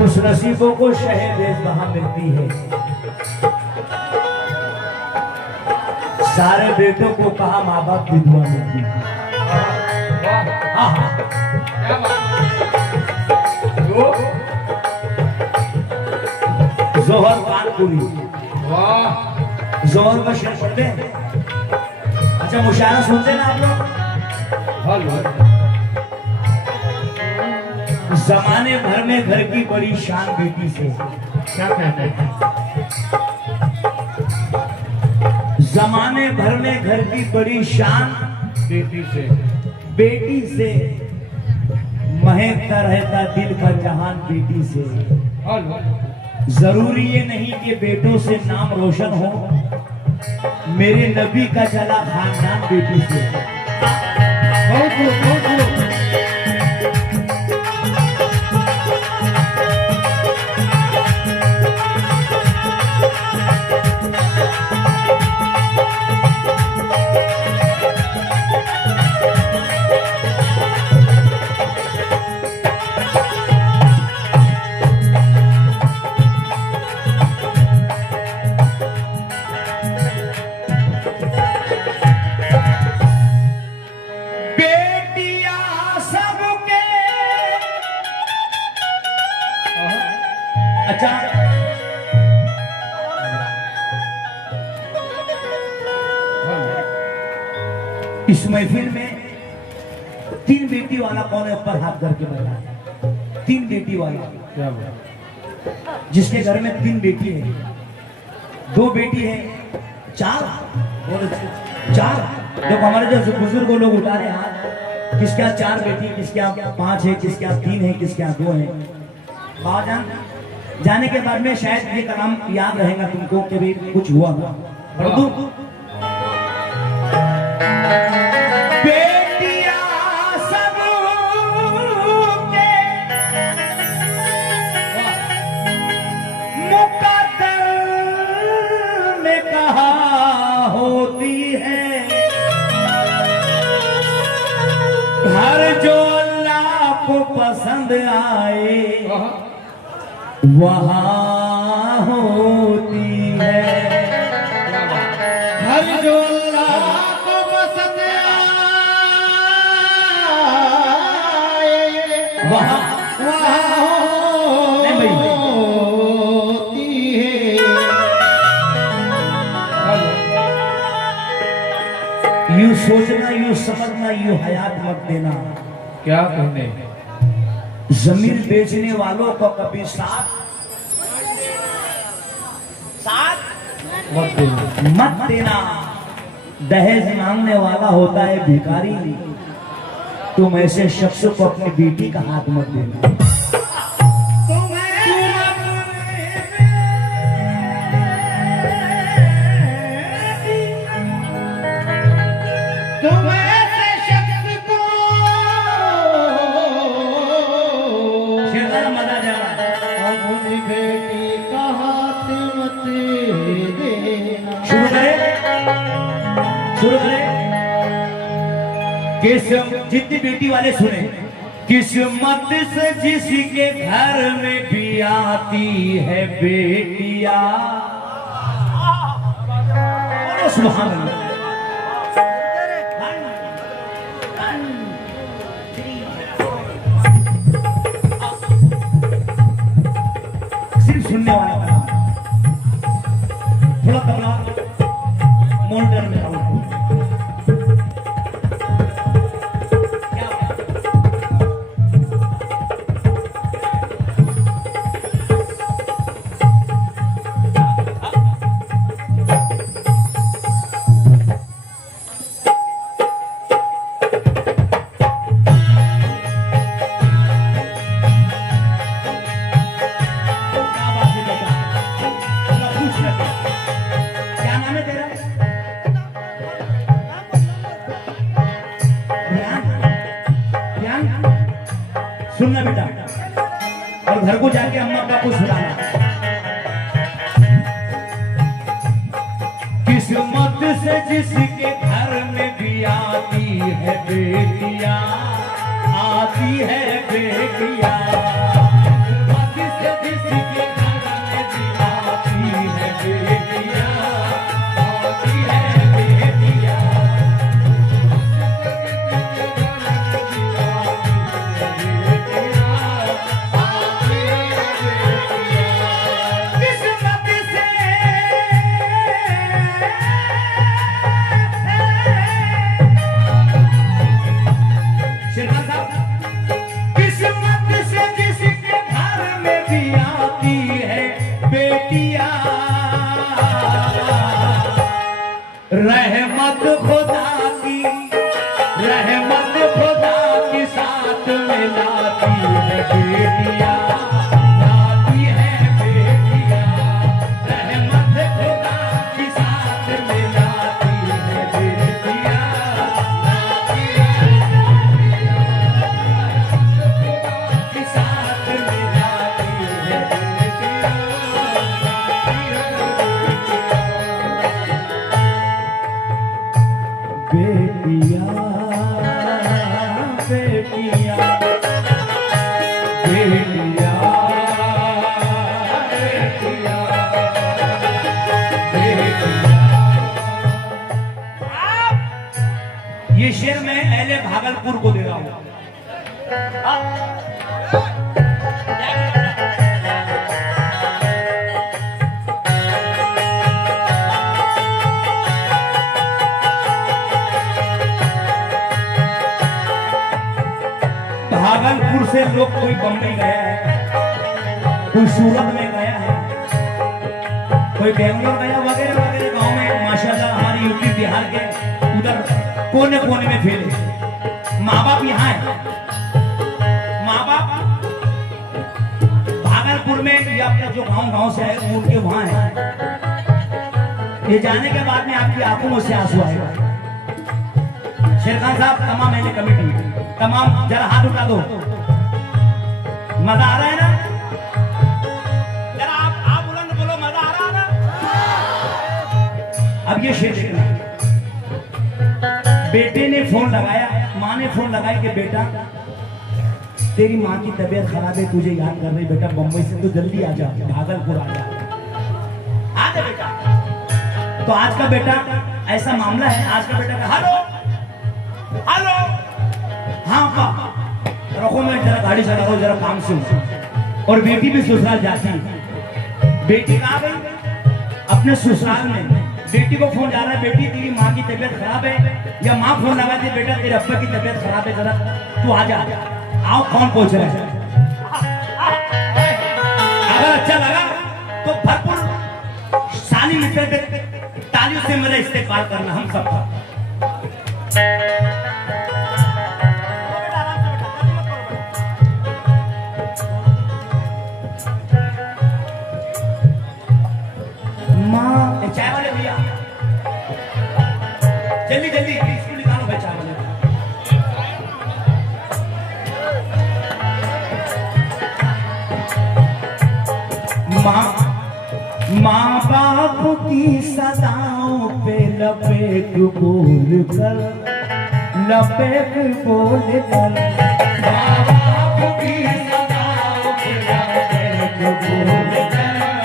खुश नसीबों को शहर कहाँ मिलती है। सारे बेटों को कहा माँ बाप विधवा मिलती है। जोहर कानपुरी जोहर का शेर पढ़ते हैं। अच्छा मुशायरा सुनते ना आप लोग। जमाने भर में घर की बड़ी शान बेटी से। क्या कहते हैं? जमाने भर में घर की बड़ी शान बेटी से महकता रहता दिल का जहान बेटी से। जरूरी ये नहीं कि बेटों से नाम रोशन हो, मेरे नबी का चला खानदान बेटी से। बहुत अच्छा इस महफिल में 3 बेटी वाला कौन है? ऊपर हाथ करके बैठा। 3 बेटी वाला क्या बात? जिसके घर में 3 बेटी है, 2 बेटी है, 4 देखो हमारे जो बुजुर्ग लोग उतारे हाथ, किसके यहाँ 4 बेटी, किसके यहाँ 5 है, किसके यहाँ 3 है, किसके यहाँ 2 है। बाजान जाने के बाद में शायद ये कलाम याद रहेगा तुमको कि भी कुछ हुआ बेटियां सब के मुकद्दर में कहा होती है, घर जो अल्लाह को पसंद आए वहाँ होती है। हर जो अल्लाह को पसंद आए वहाँ होती है। यूं सोचना, यूं समझना, यूं हयात मत देना। क्या कहने? जमीन बेचने वालों को कभी साथ मत देना। दहेज मांगने वाला होता है भिखारी, तुम ऐसे शख्स को अपनी बेटी का हाथ मत देना। शुरू करें। जितनी बेटी वाले सुने, किस्मत से जिसके घर में भी आती है बेटिया, सुभान अल्लाह। सिर्फ सुनने वाला थोड़ा तबला मॉनिटर में को जाके अम्मा का कुछ सुनाना। किस्मत से जिसके घर में भी आती है बेटियां, आती है बेटियां, किस्मत से जिसके घर में भी आती है बेटियां, आती है बेटियां। रहमत खुदा की, रहमत खुदा की साथ में लाती है बेटियां, लाती है बेटियां, रहमत खुदा की साथ में लाती है बेटियां, लाती है बेटियां, की साथ में लाती है बेटियां। बेटियां बेटियां बेटियां बेटियां। ये शेर मैं अहले भागलपुर को दे रहा हूं। भागलपुर से लोग कोई बम्बई गया है, कोई सूरत में गया है, कोई बेंगलोर गया, वगैरह वगैरह गांव में माशाल्लाह हमारे यूपी बिहार के उधर कोने कोने में फैले। माँ बाप यहाँ है, माँ बाप भागलपुर में या अपना जो गांव से है उनके वहां है। ये जाने के बाद में आपकी आंखों में से आंसू आएगा। शेरखान साहब, तमाम मैंने कमेटी, तमाम जरा हाथ उठा दो। मजा आ रहा है ना? जरा आप बुलंद बोलो, मजा आ रहा है ना? अब ये शेर देखना। बेटे ने फोन लगाया, माँ ने फोन लगाया कि बेटा तेरी माँ की तबीयत खराब है, तुझे याद कर रही बेटा बम्बई से, तो जल्दी आ जा, भागलपुर आ जा, आ जा बेटा। तो आज का बेटा ऐसा मामला है, आज का बेटा हेलो हेलो, हाँ पापा रखो, मैं जरा गाड़ी चला रहा हूँ, जरा काम से। और बेटी भी ससुराल जाती है। बेटी कहाँ गई? अपने ससुराल में। बेटी को फोन जा रहा है, बेटी तेरी माँ की तबीयत खराब है, या माँ फोन लगा दी, बेटा तेरे अब्बा की तबीयत खराब है, जरा तू आ जा। आओ, कौन पहुंच रहा है? अगर अच्छा लगा तो भरपूर साली मित्र तालियों से मेरा इस्तेमाल करना हम सबका। चाय वाले भैया जल्दी जल्दी इसको निकालो भाई, चाय वाले। माँ बाप की सदाओं पे लपेट बोल कर, लपेट बोल कर, माँ बाप की सदाओं पे लपेट बोल कर,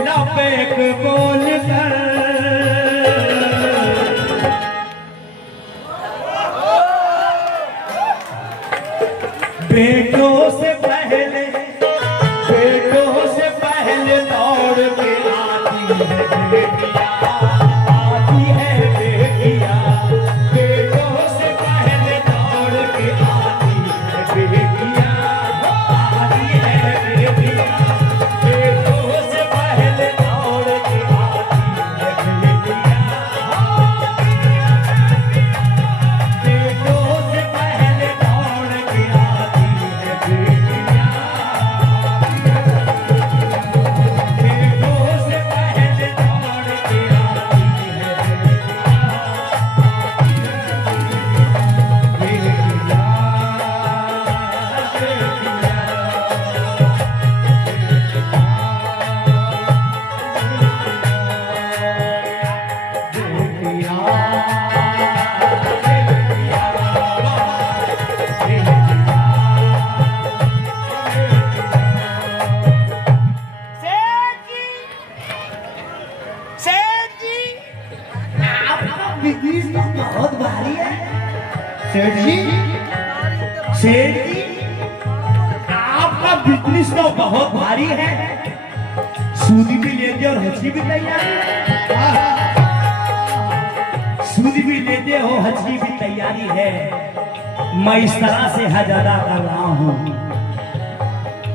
लपेट बोल कर। बेटों से पहले, बेटों से पहले दौड़ के आती है बेटियां, आती है बेटियां, बेटों से पहले दौड़ के आती है बेटियां, आती है बेटियां, बेटों से पहले दौड़ के आती है बेटियां, बेटों से पहले दौड़ के आती है बेटियां। बहुत भारी है। सेठ जी, सेठ जी, आपका बिजनेस तो बहुत भारी है, सूदी भी लेते और हंसी भी तैयार है। सूदी भी लेते हो, हंसी भी तैयारी है। मैं इस तरह से हज अदा कर रहा हूँ,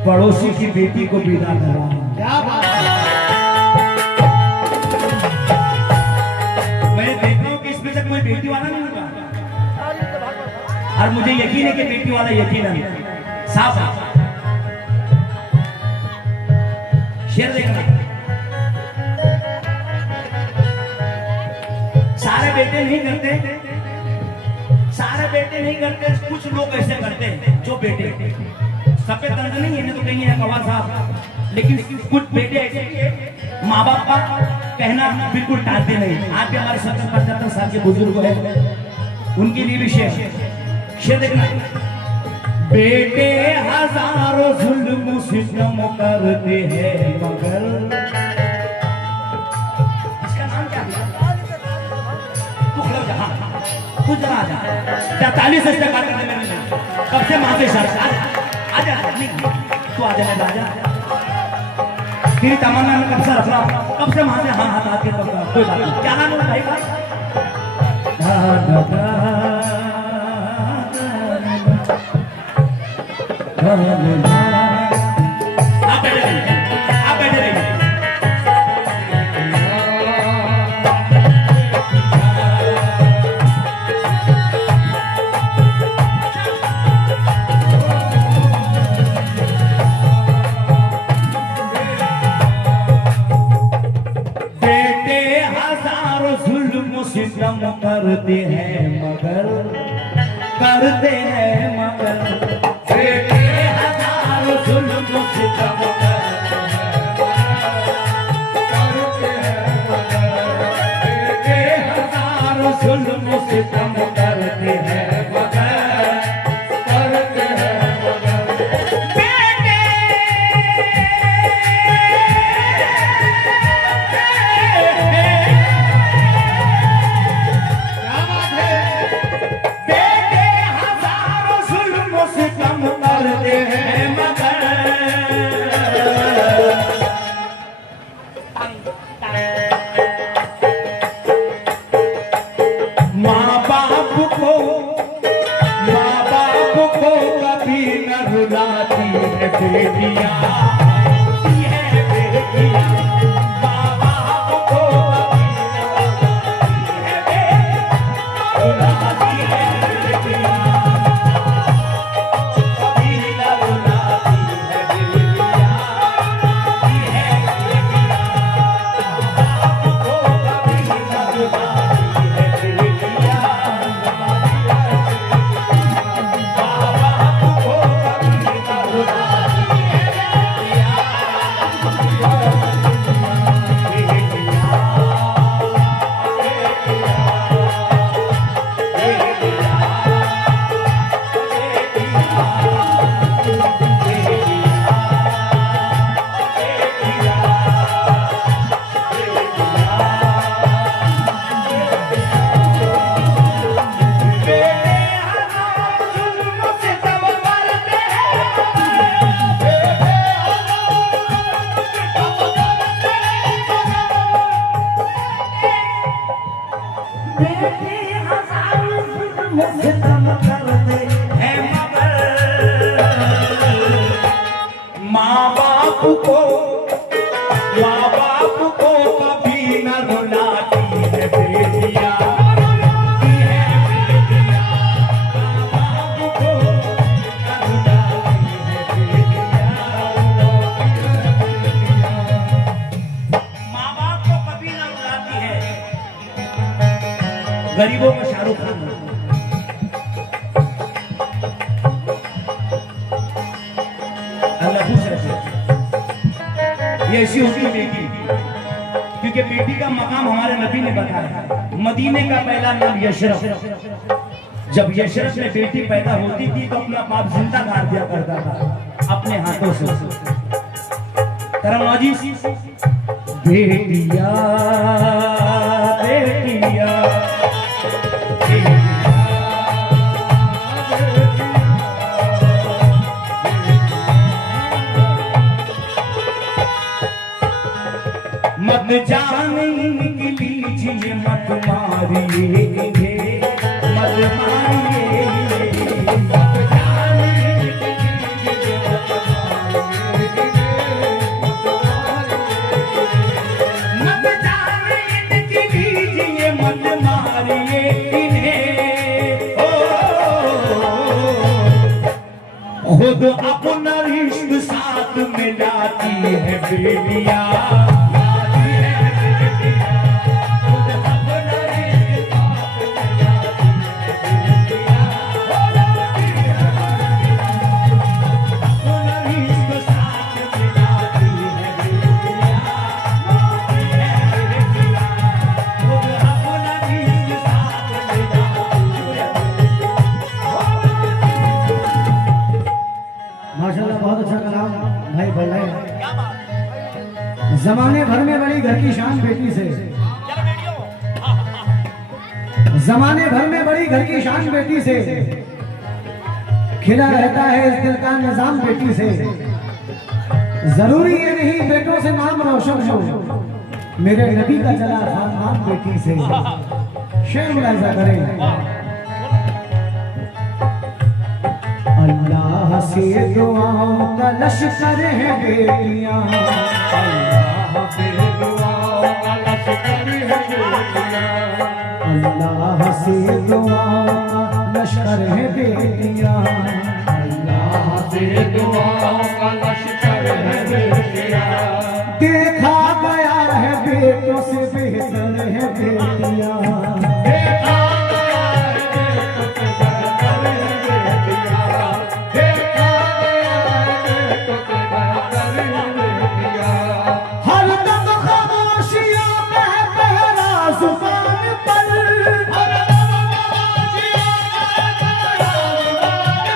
पड़ोसी की बेटी को विदा कर रहा हूँ। क्या बात है। मैं देख रहा हूँ कि इसमें से कोई बेटी वाला नहीं होगा, और मुझे यकीन है कि बेटी वाला यकीन है। साफ है। शेर देखना, सारे बेटे नहीं करते, सारे बेटे नहीं करते, कुछ लोग ऐसे करते हैं जो बेटे सफेद दर्द नहीं है तो कहीं है कवा साहब, लेकिन कुछ बेटे ऐसे माँ बाप का कहना बिल्कुल टालते नहीं। आज भी हमारे 70-75 साल के बुजुर्ग हैं, उनके लिए भी शेर देखना। बेटे हजारों जुल्म सितम करते हैं मगर, इसका नाम क्या है? तू जरा आजा, 40 से काट कर दे मेरे, कब से माँ से शर्त आजा नहीं, तू आजा है राजा, तेरी तमन्ना में कब से रख रहा, कब से माँ से हाँ हाथ आके कोई बात नहीं। क्या नाम है भाई का? आप बैठे रहिए, आप बैठे रहिए। सितम करते हैं मगर, करते हैं मगर, बेटे हजारों जुल्म सितम करते हैं मगर, बेटे हजारों जुल्म सितम करते हैं मगर, करते हैं मगर, बेटे गरीबों में शाहरुख खान, अल्लाह खुश रखे। ये ऐसी होती बेटी, क्योंकि बेटी का मकाम हमारे नबी ने बताया। मदीने का पहला नाम यशरफ, जब यशरफ में बेटी पैदा होती थी तो अपना बाप जिंदा गाड़ दिया करता था अपने हाथों से। तरनौजी, बेटिया बेटिया मत जान इनकी लीजिए मत मारिए इन्हें, मत मारिए मत जान इनकी लीजिए मत मारिए इन्हें। खुद अपना रिश्त साथ मिलाती है बेटियां, माशाल्लाह बहुत अच्छा कलाम भाई बोल रहे हैं। जमाने भर में बड़ी घर की शान बेटी से, जमाने भर में बड़ी घर की शान बेटी से, खिला रहता है इस दिल का निजाम बेटी से। जरूरी ये नहीं बेटों से नाम रोशन हो, मेरे नबी का चला खानदान बेटी से। शेर मुलाहिजा करें। अल्लाह से दुआओं का लश्कर है बेटियां, अल्लाह से दुआओं का लश्कर है बेटियां, अल्लाह से दुआओं का लश्कर है बेटियां, अल्लाह से दुआओं का लश्कर है बेटियां। देखा गया है बेटों से बेहतर है बेटियां, देखा गया है बेटों से बेहतर है बेटियां, देखा गया है बेटों से बेहतर है बेटियां। हर दम खामोशियों में है पहरा जुबान पर, हर दम खामोशियों में है पहरा जुबान पर,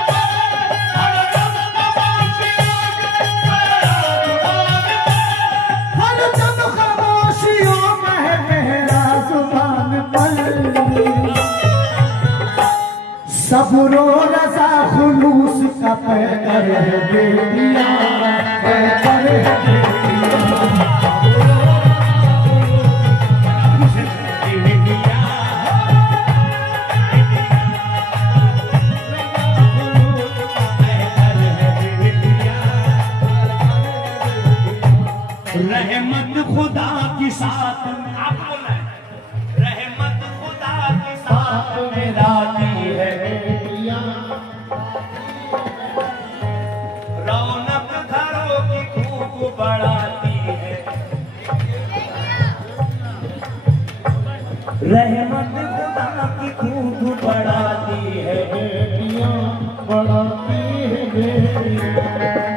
हर दम खामोशियों में है पहरा जुबान पर, हर दम खामोशियों में है पहरा जुबान पर। सब्रो रज़ा खुलूस का पैकर है बेटियां, पैकर है बेटियां। रहमत खुदा की साथ में, आप बोला है, रहमत खुदा की साथ में लाती है बेटियां, रौनक घरों की खूब बढ़ाती है। रहमत खुदा की खूब बढ़ाती है बेटियां, बढ़ाती है बेटियां।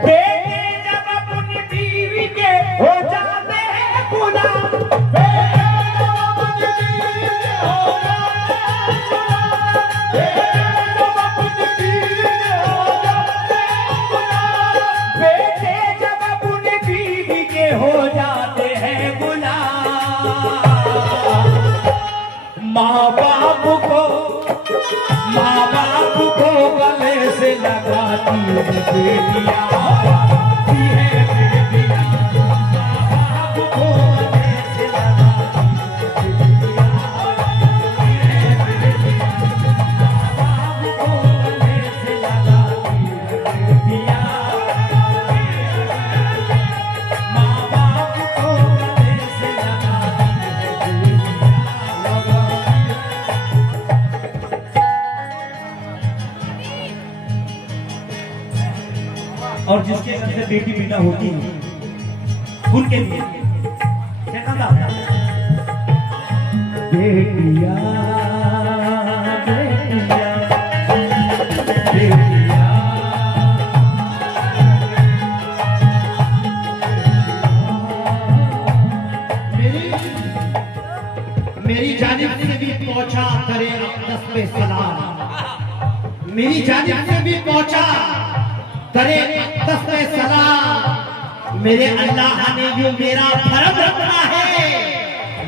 बेटे जब अपनी बीवी के हो जाते हैं गुलाम, बेटे जब अपनी बीवी के हो जाते हैं गुलाम, बेटे जब अपनी बीवी के हो जाते हैं गुलाम, बेटे जब अपनी बीवी के हो जाते हैं गुलाम। माँ बाप को गले से लगाती है बेटियां, लगाती है बेटियां, माँ बाप को गले से लगाती है बेटियां, लगाती है बेटियां, माँ बाप को गले से लगाती है बेटियां, माँ बाप को गले से लगाती है बेटियां। और जिसके घर से बेटी पैदा होती है उनके लिए कहता था बेटिया बेटिया बेटिया। मेरी जानिब से भी पहुंचा करे अक़दस पे सलाम, मेरी जानिब से भी पहुंचा करे अक़दस पे सलाम। मेरे अल्लाह ने जो मेरा फर्ज रखा है,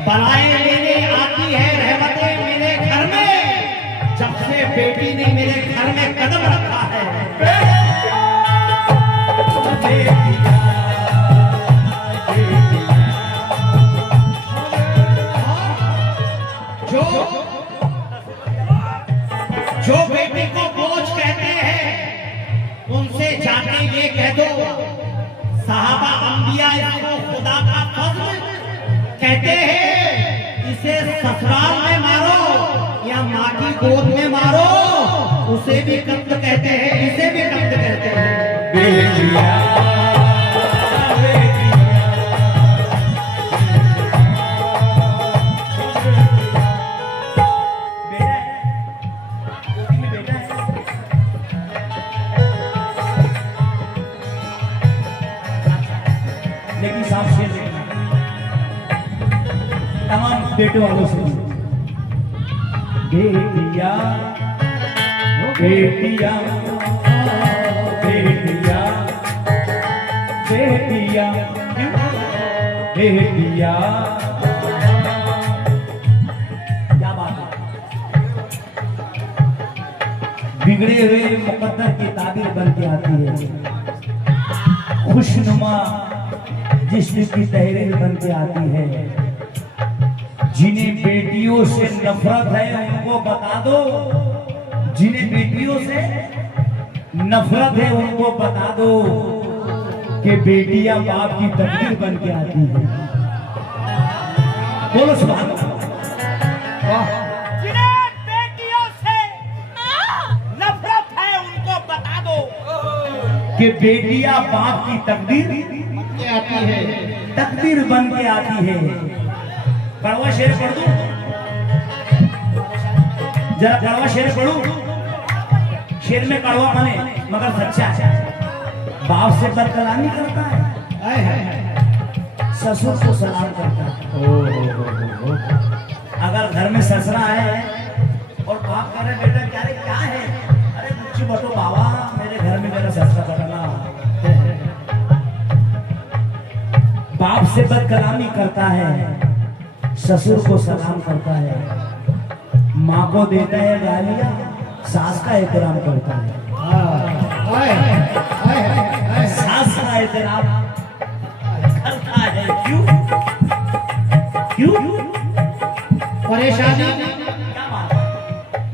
बलाएं मेरे आती है, रहमतें मेरे घर में, जब से बेटी ने मेरे घर में कदम रखा है। बेटिया, बेटिया, जो बेटी को बोझ कहते हैं उनसे जाके ये कह दो साहबा अंबिया इसको खुदा का फजल कहते हैं। इसे ससुराल में मारो या माँ की गोद में मारो, उसे भी कत्ल कहते हैं, इसे भी कत्ल कहते हैं। बेटिया लेकिन साफ शेर देखना तमाम बेटों वालों से, बेटिया बेटिया बेटिया बेटिया बेटिया, क्या बात है। बिगड़े हुए मुकद्दर की ताबीर बन के आती है, खुशनुमा जिस्म की तहरीर बन के आती है। जिन्हें बेटियों से नफरत है उनको बता दो, जिन्हें बेटियों से नफरत है उनको बता दो कि बेटियां बाप की तकदीर बन के आती है। बोलो सुभान अल्लाह। जिन्हें बेटियों से नफरत है उनको बता दो कि बेटियां बाप की तकदीर आती है, तकदीर बन के आती है। कड़वा शेर पढ़ दूं, जरा कड़वा शेर पढ़ूं। शेर में कड़वा बने मगर सच्चा है। बाप से बदकलामी करता है, ससुर को सलाम करता है। अगर घर में ससुरा है और बाप कह रहे बेटा क्या रे क्या है, अरे मुझे बतो बाबा मेरे घर में मेरा ससुरा बदला। बाप से बदकलामी करता है, ससुर को सलाम करता है, माँ को देता है गालियां, सास का एहतराम करता है। सास का एहतराम करता है। क्यों क्यों परेशानी क्या बात?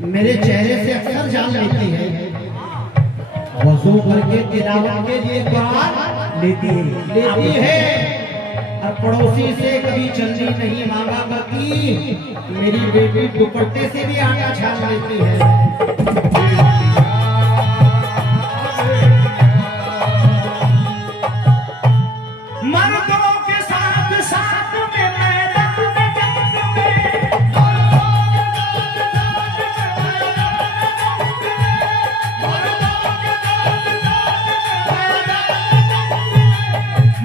मेरे चेहरे से अक्सर जान लेती है। वजू करके तिलावत के लिए कुरान लेती है और पड़ोसी से कभी चंदी नहीं मांगा करती। मेरी बेटी दुपट्टे से भी आटा छान लेती है। मर्दों के साथ साथ में मैदान जंग में,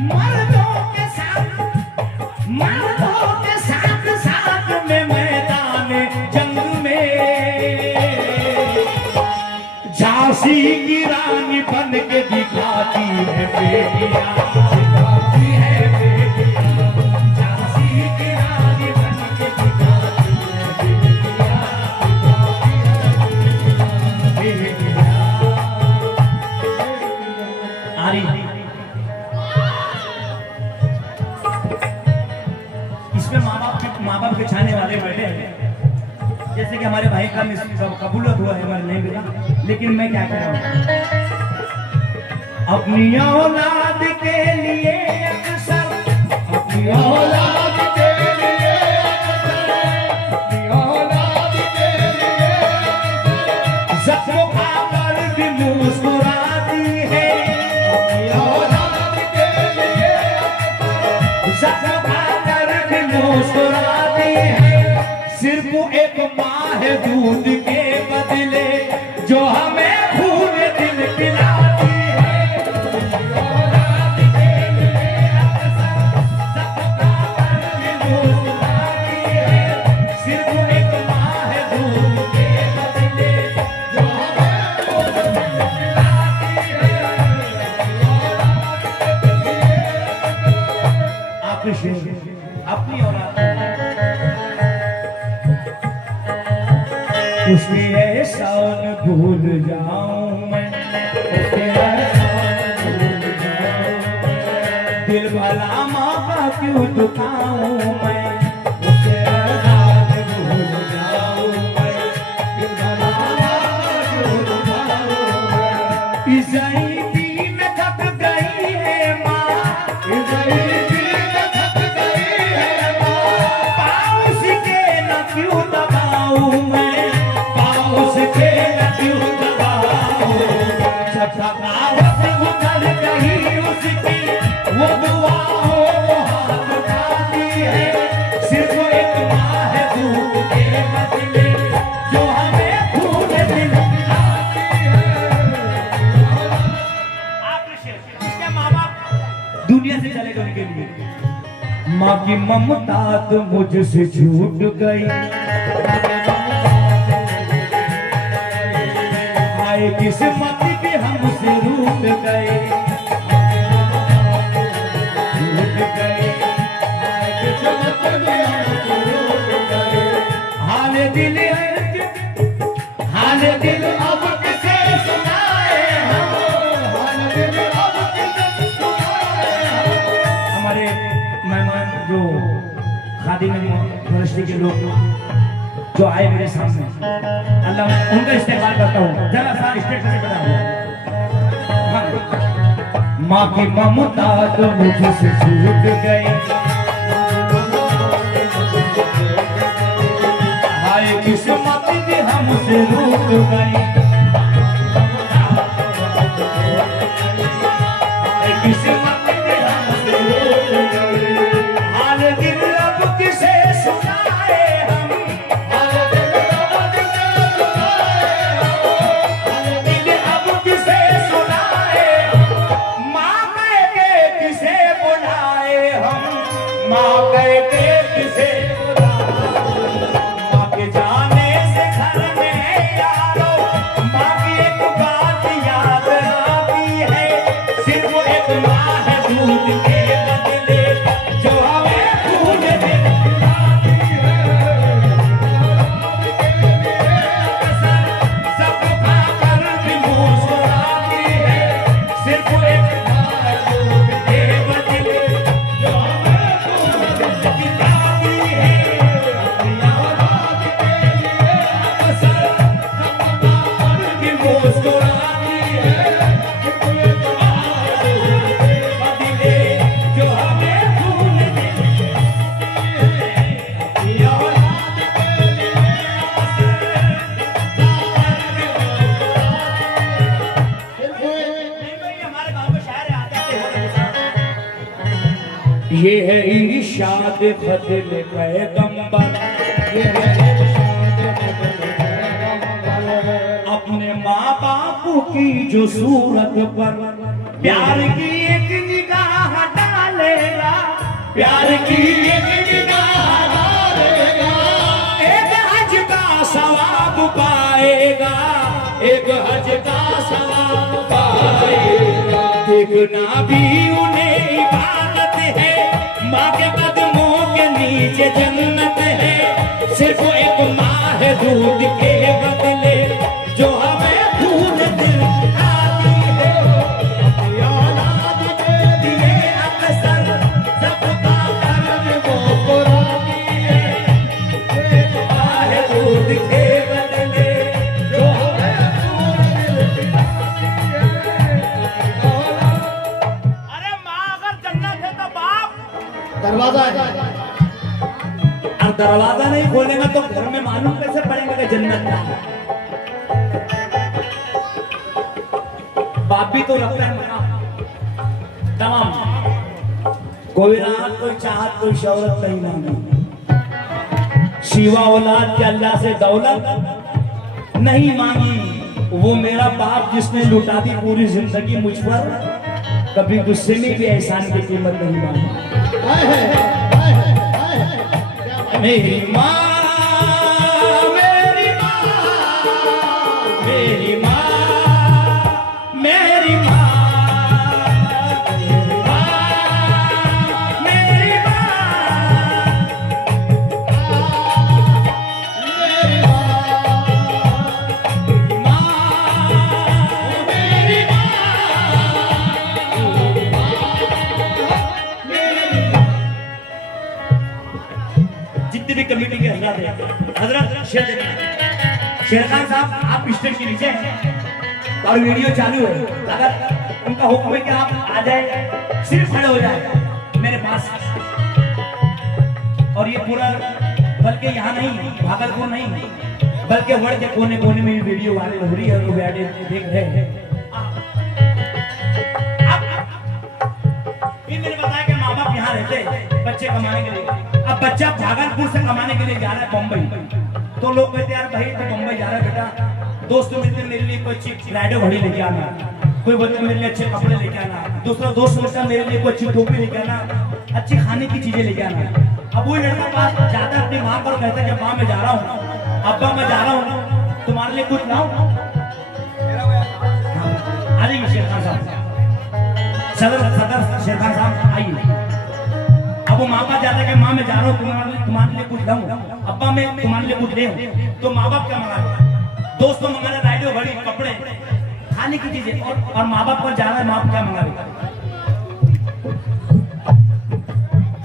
मर्दों के साथ साथ में मैदान जंग में, झांसी की रानी बन के दिखाती है बेटियां, दिखाती है बेटियां, झांसी की रानी बन के दिखाती है बेटियां, बेटियां। आ रही इसमें माँ बाप के छाने वाले बैठे हैं, जैसे कि हमारे भाई का कबूलत हुआ है, हमारे नहीं मिला, लेकिन मैं क्या कह रहा हूँ, अपनी औलाद के लिए अक्सर, अपनी औलाद के लिए अपनी औलाद के लिए सबको खाकर भी मुस्कुराती है, अपनी औलाद के लिए सबको खाकर भी मुस्कुराती है। सिर्फ एक माँ है दूध के बदले जो हमें खून दिल पिलाती है, औलाद के लिए अक्सर सबका दिल मुस्कुराती है। सिर्फ एक माँ है दूध के बदले जो हमें खून दिल पिलाती है। आप अपनी औलाद उसकी एहसान भूल जाऊं मैं, उसके एहसान भूल जाऊं, दिल भला माँ का क्यों दुखाऊं मैं, उसके एहसान भूल जाऊं मैं, दिल भला माँ माँ की ममता तो मुझसे छूट गई, आए किस्मत के हमसे रूठ गए, रूठ गए, आए किस्मत के हमसे रूठ गए। हाल दिल अब किसे सुनाए हम, हाल दिल अब किसे सुनाए हम। हमारे मेहमान जो खादी में यूनिवर्सिटी के लोग जो आए मेरे सामने, अल्लाह उनका इस्तेमाल करता हूँ, जरा सा स्टेट से बता दो। माँ की ममता तो मुझसे छूट गई, हाय किस्मत भी हमसे रूठ गई, किस्मत भी हमसे रूठ गई। हाल दिल अब किसे सुनाए हम, हाल दिल अब किसे सुनाए हम, हाल दिल अब किसे सुनाए हम। माँ कह के किसे बुलाए हम, माँ कह के किसे बुलाए। माँ के जाने से घर में यारो, माँ की एक बात याद आती है, सिर्फ एक माँ है दूध के बदले जो हमें खून दिलाती है। सब खाकर भी मुस्कुराती है, सिर्फ एक माँ है दूध के बदले जो हमें खून दिलाती है। अपनी औलाद के लिए अक्सर सब खाकर भी मुस्कुराती है, सिर्फ एक माँ है दूध के बदले जो हमें खून दिलाती है। अपनी औलाद के लिए हमारे गाँव में शायर आते ये है इरशाद खत्म पैगंबर, ये है इरशाद खत्म पैगंबर। अपने माँ बाप की जो सूरत पर प्यार की एक निगाह डालेगा, प्यार की एक निगाह डालेगा, एक हज का सवाब पाएगा, एक हज का सवाब पाएगा। देखना भी उन्हें इबादत है, माँ के कदमों के नीचे जन्नत है, सिर्फ एक माँ है दूध के बदले जो हमें खून दिलाती है। अपनी औलाद के लिए अक्सर सबका दर्द वो पुरानी है, एक माँ है दूध के बदले जो हमें खून दिलाती है। अरे माँ अगर जन्नत है तो बाप दरवाजा है। और दरवाजा नहीं खोलेगा तो घर में मालूम कैसे पड़ेगा कि जन्नत क्या है। बाप भी तो रखता है मकाम तमाम, कोई राहत कोई चाहत कोई शौहरत नहीं मांगी, शिवा औलाद के अल्लाह से दौलत नहीं मांगी। वो मेरा बाप जिसने लुटा दी पूरी जिंदगी मुझ पर, कभी गुस्से में भी एहसान की कीमत नहीं मांगी। मेरी माँ, मेरी माँ, मेरी माँ, मेरी माँ, मेरी जितने भी कमेटी के हजरत शेर खान साहब, आप स्टेज के नीचे हैं और वीडियो चालू है, अगर उनका हुक्म है कि आप आ जाए, सिर्फ खड़े हो जाए मेरे पास। और ये पूरा बल्कि यहाँ नहीं, भागलपुर नहीं, बल्कि वर्ल्ड के कोने कोने में वीडियो वायरल हो रही है, लोग देख रहे हैं। मैंने बताया कि माँ बाप यहाँ रहते बच्चे कमाने के लिए, अब बच्चा भागलपुर से कमाने के लिए जा रहा है बम्बई, तो लोग कहते यार भाई तू बम्बई जा रहा है बेटा, दोस्त मिलते मेरे लिए कोई अच्छी राइडो घड़ी लेके आना, कोई बोलते मेरे लिए अच्छे कपड़े लेके आना, दूसरा दोस्त बोलता मेरे लिए कोई अच्छी टोपी लेके आना, अच्छी खाने की चीजें लेके आना। अब वो लड़का पास ज्यादा अपनी माँ पर कहता है, जब माँ मैं जा रहा हूँ, अब्बा मैं जा रहा हूँ, तुम्हारे लिए कुछ लाऊं? आ जाइए शेर खान साहब, सदर शेर खान साहब आइए। अब वो माँ बाप जाता है कि माँ मैं जा रहा हूँ, तुम्हारे लिए कुछ लाऊं? अब्बा मैं तुम्हारे लिए कुछ ले आऊं? तो माँ बाप क्या मंगा? दोस्तों मंगाना राइडो घड़ी कपड़े खाने की चीजें, और माँ बाप पर जा रहा है, माँ बाप क्या मंगा रहे?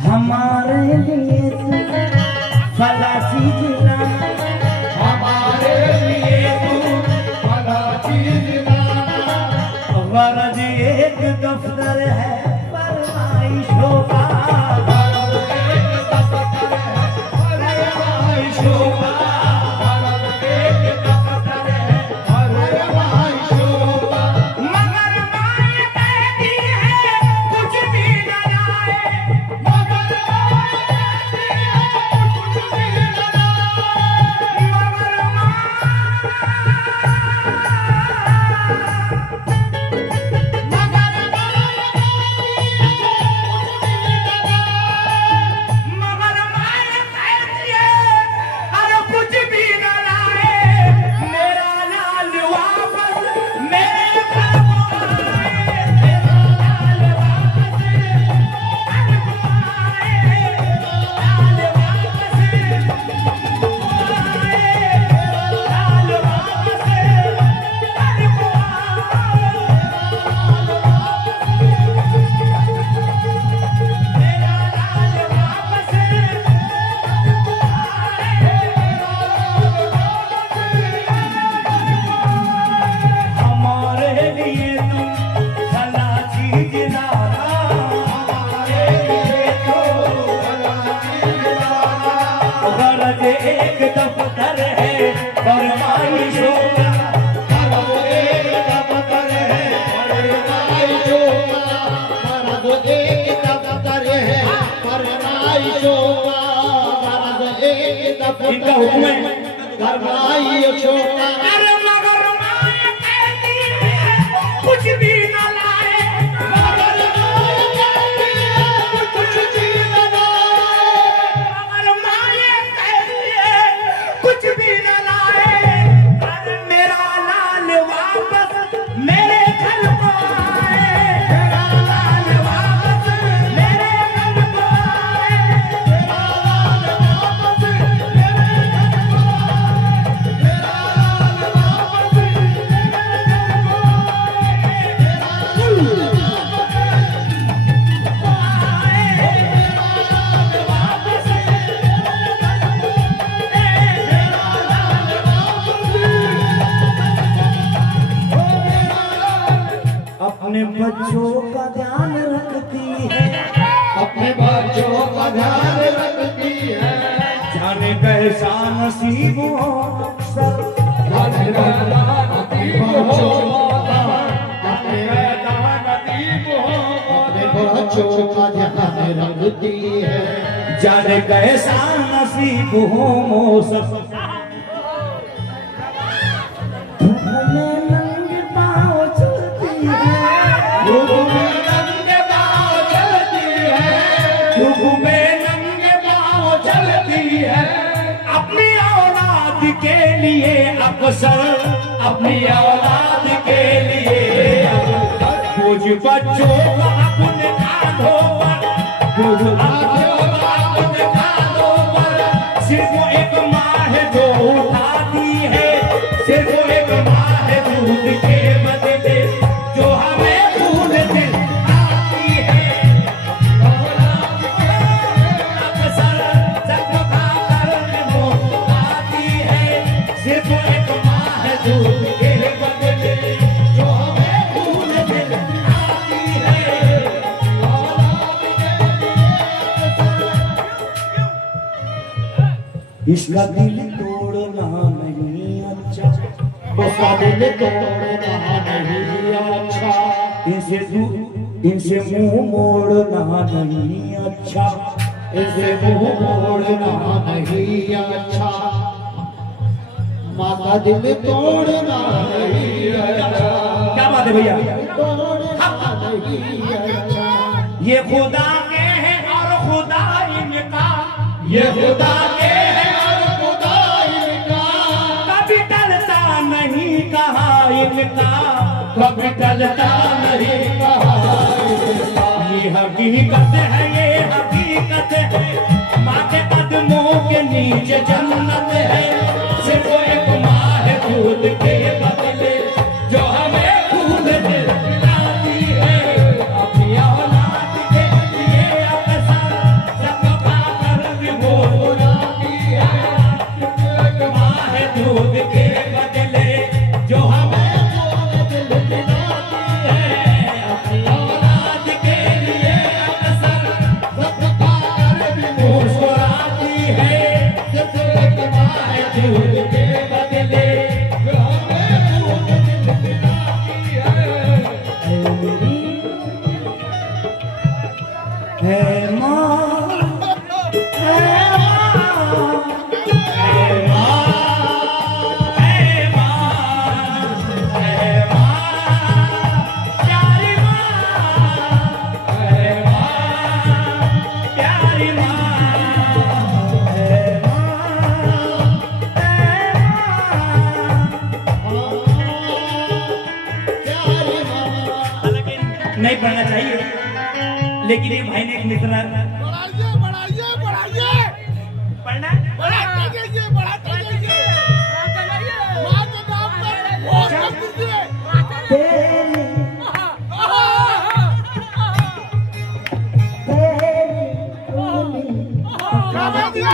हमारे लिए फला चीज लाना, हमारे लिए तू भला चीज लाना। गरज एक दफ्तर है फरमाइशों का, गरज एक दफ्तर है फरमाइशों का, गरज एक दफ्तर है फरमाइशों का। मगर माए कहती है कुछ भी न लाए, मगर कहती है कुछ भी न लाए। मगर माँ मगर माए कहती है अरे कुछ भी न लाए, मेरा लाल वापस मेरे घर को आए, मेरा लाल वापस घर को आए, लाल वापस आए, लाल वापस घर को हमारे लिए तुम भला चीज लाना, हमारे लिए तो भला चीज लाना। गरज एक दफ्तर है फरमाइशों का, गरज एक दफ्तर है फरमाइशों का, गरज एक दफ्तर है फरमाइशों का, गरज एक दफ्तर इनका हुक्म है। फरमाइशों का। अरे मगर माए कहती है कुछ भी न लाए, मगर कहती है कुछ भी न लाए। मगर माए कहती है कुछ भी न लाए, अरे मेरा लाल वापस मेरे घर को आए, मेरा लाल वापस मेरे घर को आए, मेरा लाल वापस मेरे घर को आए। मेरा लाल वापस मेरे घर को आए। मेरा अपने बच्चों का ध्यान रखती है, अपने बच्चों का ध्यान रखती है। जाने कैसा नसीब हो अक्सर, अपने बच्चों का अपने बच्चों का ध्यान रखती है। जाने कैसा नसीब हो मौसम, में नंगे पाँव चलती है, धूप में नंगे पाँव चलती है। धूप में नंगे पाँव चलती है, अपनी औलाद के लिए अक्सर, अपनी औलाद के लिए कुछ बच्चों का अपने कांधों पर, कुछ बच्चों का अपने कांधों पर, सिर्फ एक माँ है जो उठाती है, सिर्फ एक माँ है दूध के बदले जो हमें फूल दिलाती है। औलाद के अक्सर जख्म खाकर मुस्कुराती है, सिर्फ एक माँ है दूध के बदले जो हमें फूल दिलाती है। इसका दिल तोड़ना नहीं अच्छा, उसका दिल तोड़ना नहीं अच्छा। इनसे मुंह मोड़ना नहीं अच्छा, इसे मुंह मोड़ना नहीं अच्छा। माँ का दिल तोड़ना नहीं अच्छा। क्या बात है भैया? तोड़ना नहीं अच्छा। ये खुदा के हैं और ये खुदा के है और खुदा इनका, कभी टलता नहीं कहा इनका, कभी टलता नहीं कहा इनका। ये हकीकत है, ये हकीकत है, माँ के कदमों के नीचे जन्नत है। सिर्फ एक माँ है दूध के बदले जो हमें दूध दिलाती है, अपनी औलाद के लिए अक्सर सब पाकर भी वो बुलाती है। सिर्फ एक माँ है दूध के बदले जो हमें दूध दिलाती है, अपनी औलाद के लिए अक्सर सब पाकर भी मुस्कुराती है। सिर्फ एक माँ है दूध के बदले जो हमें दूध दिलाती है। है माँ, है नहीं पढ़ना चाहिए, लेकिन ये भाई ने एक मित्र बढ़ाइए बढ़ाइए बढ़ाइए पढ़ना बढ़ाते जाइए बढ़ाते जाइए माँ के नाम पर वोट कर दीजिए। गाना दिया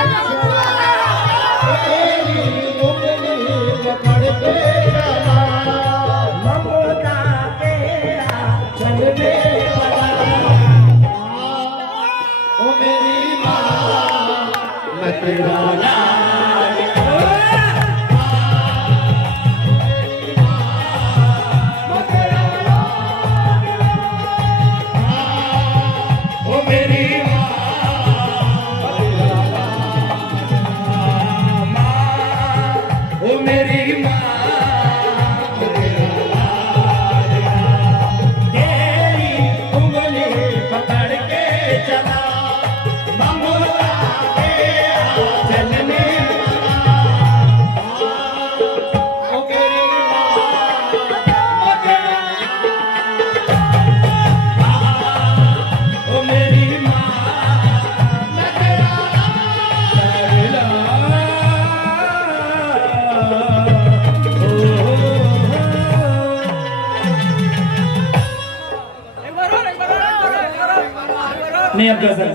नहीं अब गजल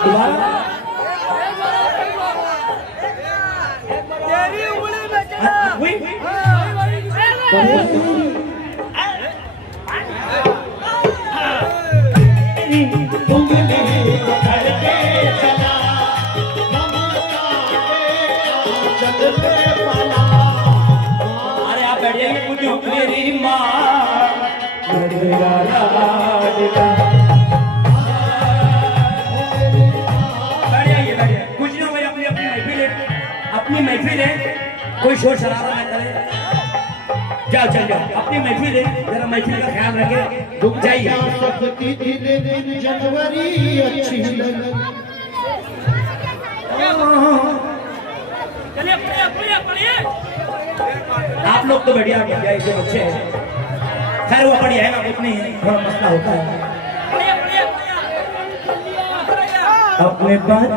दोबारा अरे आप बैठ जाइए, कुछ मेरी माँ कुछ ना भाई, अपनी अपनी महफिल है, अपनी महफिल है, कोई शोर शराबा ना करे। जाओ चल जाओ, अपनी महफिल है, जरा महफिल का ख्याल रखे, रुक जाइए। जनवरी अच्छी लगी। आप लोग तो बढ़िया बढ़िया जो अच्छे हैं, खैर वो बढ़िया है ना, कुछ नहीं है, थोड़ा मसला होता है अपने बात